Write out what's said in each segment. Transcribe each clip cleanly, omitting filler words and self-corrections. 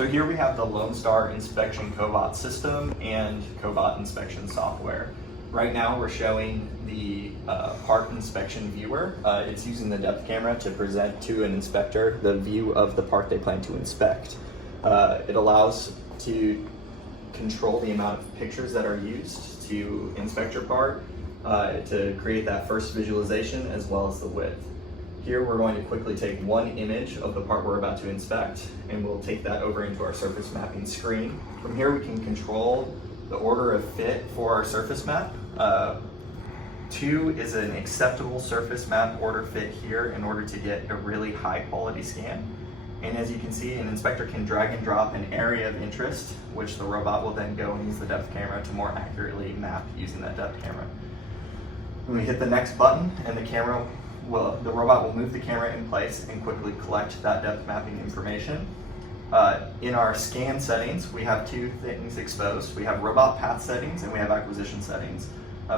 So here we have the Lone Star Inspection Cobot system and Cobot Inspection software. Right now we're showing the part inspection viewer. It's using the depth camera to present to an inspector the view of the part they plan to inspect. It allows to control the amount of pictures that are used to inspect your part, to create that first visualization as well as the width. Here we're going to quickly take one image of the part we're about to inspect, and we'll take that over into our surface mapping screen. From here we can control the order of fit for our surface map. 2 is an acceptable surface map order fit here in order to get a really high quality scan. And as you can see, an inspector can drag and drop an area of interest, which the robot will then go and use the depth camera to more accurately map using that depth camera. When we hit the next button, and the robot will move the camera in place and quickly collect that depth mapping information. In our scan settings, we have 2 things exposed. We have robot path settings and we have acquisition settings.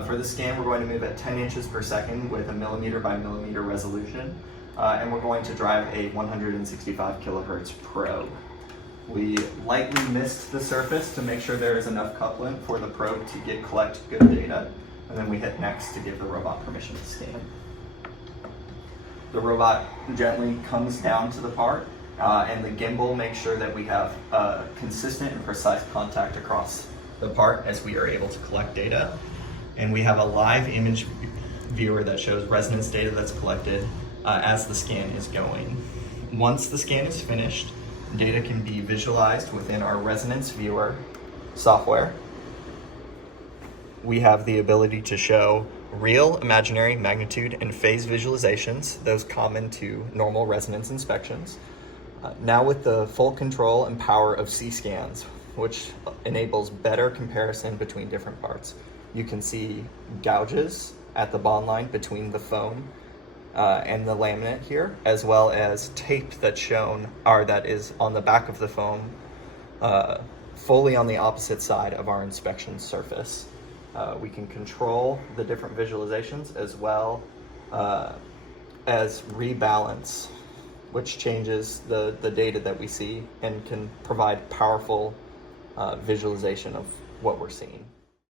For the scan, we're going to move at 10 inches per second with a millimeter by millimeter resolution, and we're going to drive a 165 kilohertz probe. We lightly mist the surface to make sure there is enough couplant for the probe to collect good data, and then we hit next to give the robot permission to scan. The robot gently comes down to the part, and the gimbal makes sure that we have consistent and precise contact across the part as we are able to collect data. And we have a live image viewer that shows resonance data that's collected as the scan is going. Once the scan is finished, data can be visualized within our resonance viewer software. We have the ability to show real, imaginary, magnitude, and phase visualizations, those common to normal resonance inspections. Now with the full control and power of C-scans, which enables better comparison between different parts. You can see gouges at the bond line between the foam and the laminate here, as well as tape that's shown, or that is on the back of the foam, fully on the opposite side of our inspection surface. We can control the different visualizations as well as rebalance, which changes the data that we see and can provide powerful visualization of what we're seeing.